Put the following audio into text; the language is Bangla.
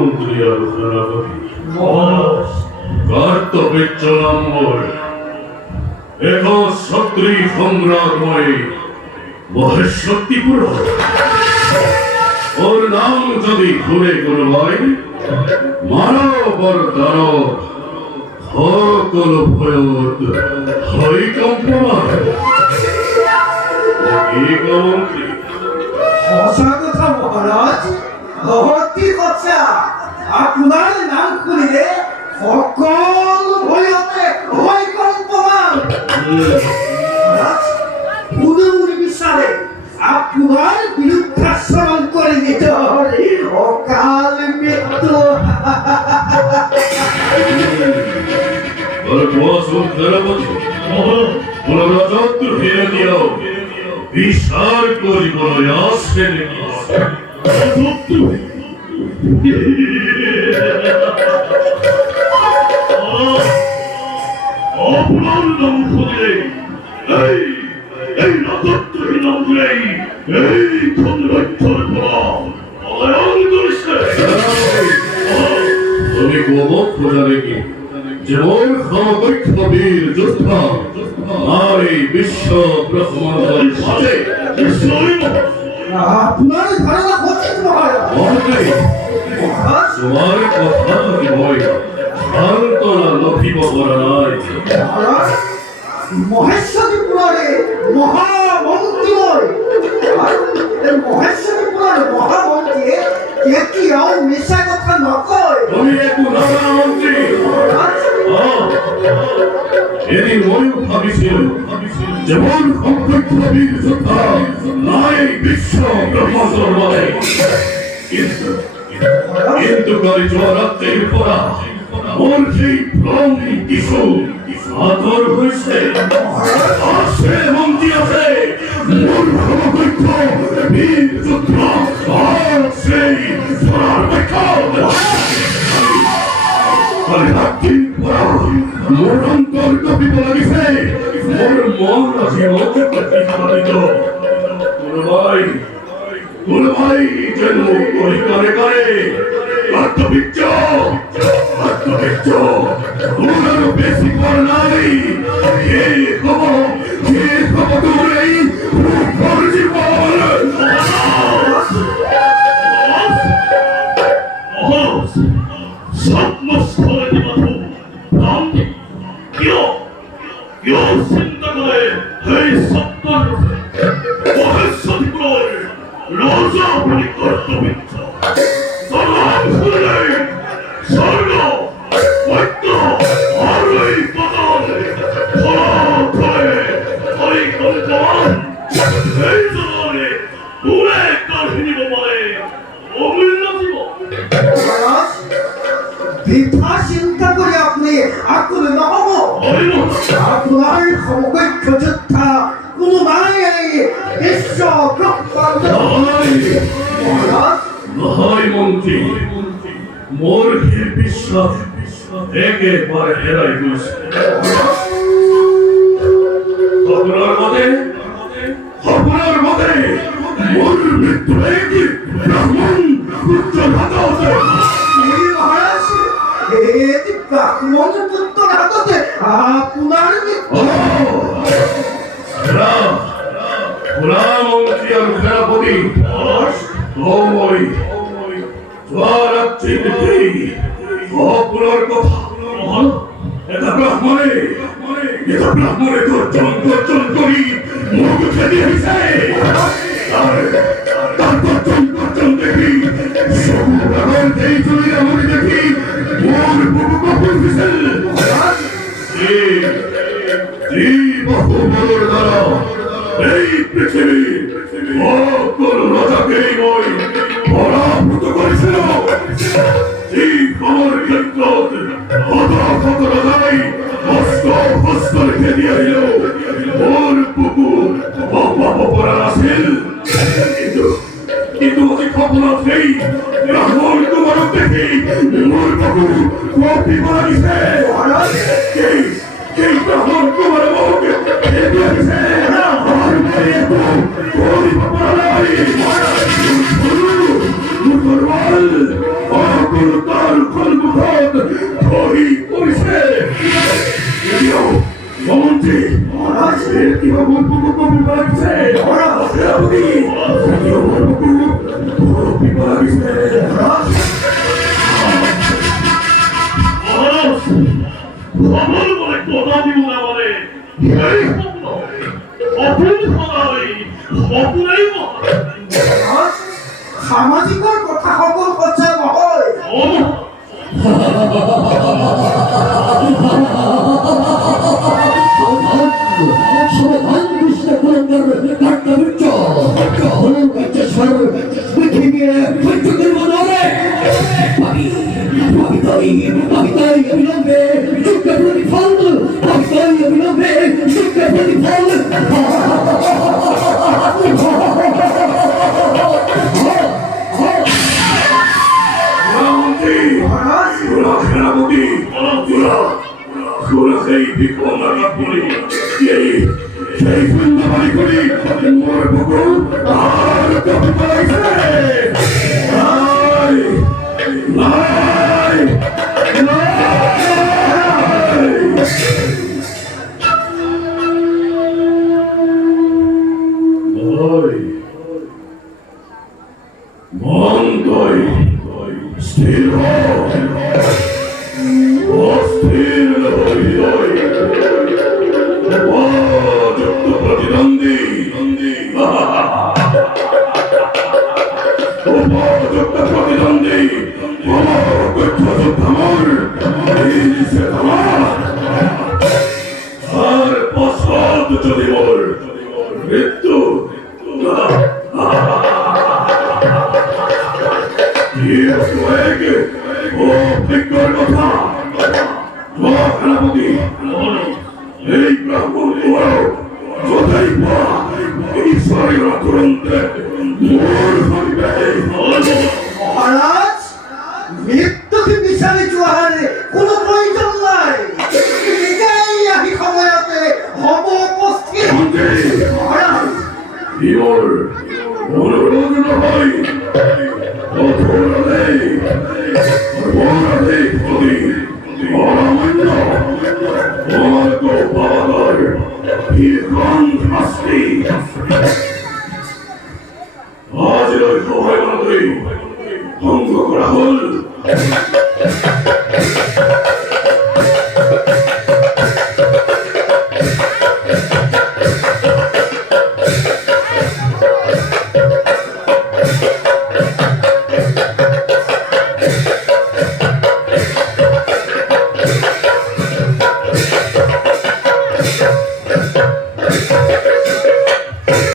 মন্ত্রী আর সেনাপতি কার্তবীর্য নম্বর এখন শক্তি সম্রাটময় মহেশ্বরীপুর ওর নাম যদি ঘুরে কোনো হয় মানব আর দানব সকল ভয়ত হয় কম্পমান মন্ত্রী সঁচা কথা মহারাজ ভগবতী কথা আপনার নাম শুনিলে সকল ভয়তে ভয় কম্পমান মহারাজ পুরোপুরি বিচারে আপনার বিরুদ্ধাচরণ করে দিতে হবে অকাল মৃত্যু রাজত্ব ফিরে দিও বিশাল করিব আসে আপনার নাম শুনলে এই রাজত্বের নাম শুনেই এই ধনরাজ্যের তুমি গোবক খোঁজা রেখে যেমন সমকক্ষ বীর যোদ্ধা নারী বিশ্ব ব্রহ্মাণ্ডের সাথে আপনার ধারণা হচ্ছে মহারাজ তোমার কথা ভয় সান্তনা লভিব করা নাই মহেশ্বরী পুরাণে মহামন্ত্রীময় মহেশ্বরী পুরাণে মহামন্ত্রী কেতিয়াও মিছা কথা নকয় তুমি একটু নানা মন্ত্রী এদিন ময়ূর ভাবিছিল যেমন সম্পৃক্ত বীর যোদ্ধা নাই বিশ্ব ব্রহ্মাণ্ডর বলে কিন্তু করি জোয়ারাত্রির পরা মোর সেই ভ্রম কিছু আদর হয়েছে আসে মন্ত্রী আছে মোর সমকক্ষ বীর যোদ্ধা আর সেই ধরার দেখা মোর অন্তর কপিব লাগিছে মোর মন আছে মতে প্রতিপালিত কোনভাই যেন করি করে করে কার্তবীর্য তোমার বেশি কর নাই কে খবর দূরেই রূপর জীবন স্বপ্নস্থলে দিবাধু রামকে কেউ চিন্তা করে এই সত্তর মহেশ্বরীপুর রাজা বলি কর্তবীর্য সলাম শুনলে স্বর্গ বৈদ্য আর এই পদন ফলাফলে ওই কল্পন এই জনে পুরে কাহিনী বলে অমূল্য জীবন বৃথা চিন্তা করে আপনি আকুল নহব আপনার সমকক্ষ যোদ্ধা কোনো নাই বিশ্ব ব্রহ্মাণ্ড মহাই মন্ত্রী মোর হে বিশ্বাস একেবারে হেরাই গেছে আপনার মতে মোর মৃত্যু একই ব্রাহ্মণ পুত্র ঘাতক মহারাজ এটি ব্রাহ্মণ পুত্র হাততে আপনার মন্ত্রী আর সেনাপতি ওই আপনার কথা এটা ব্রাহ্মণে গর্জন করি মুখ খেতে হয়েছে তারপর গর্জন দেখি এই চলে আমি দেখি মোর বুবু কখন বিশাল বহু বলর দ্বারা এই পৃথিবী সকল রাজাকেই মই পরাভূত করেছিল এই খবর ক্ষেত্র কত রাজাই হস্ত রেখে দিয়ে এল ওর পুকুর অপরাধ আসিল কিন্তু ওই খবর নেই ব্রাহ্মণ তোমার দেখি মোর পুকুর কপি করা গেছে এই ব্রাহ্মণ তোমার মুখ দিয়ে গেছে আমার মেয়ে ওই অপরাধ সকল তার কর্মপথ ধরি করেছে। এদিও মন্ত্রী কি বিপদ লাগছে? সেনাপতি বিপদ লাগছে। অমল বলে কথা দিব না বলে এই স্বপ্ন অপূর্ণ সদাই অপূর্ণই মহারাজ, সামাজিকৰ কথা সকল কৈছে নহয়। সাবধান কৃষ্ণ কুলঙ্গার কাট্টাবিচ্ছ হলুন কাচ্চেশ্বর পৃথিবীর সহ্য করব নরে পাবিতাই অবিলম্বে যুদ্ধে প্রতিফল পাবিতাই অবিলম্বে যুদ্ধে প্রতিফল মহারাজ, সেনাপতি সেই বিক্রম করি সেই বৃন্দাবাড়ি করি মোর বকুল আর কবি পাইছে। মন তৈ স্থির অস্থির উপযুক্ত প্রতিদ্বন্দ্বী উপযুক্ত প্রতিদ্বন্দ্বী আমার আর পশ্চাৎ যদি মোর মৃত্যু অভিজ্ঞর কথা সেনাপতি এই ব্রাহ্মণ কোথায় ঈশ্বরের তুরন্তে মোর হইবে। মহারাজ, মৃত্যুকে বিচাৰি যোৱাৰে কোনো প্ৰয়োজন নাই। নিজেই আহি সময়তে হ'ব উপস্থিত। মহাৰাজ, ইয়ৰ অনুৰোধ নহয় অধোৰণে অপৰাধে কৰি অমান্য তোমালোক পাৱাৰ ভীষণ শাস্তি আজিলৈ সহায় ভংগ কৰা হ'ল।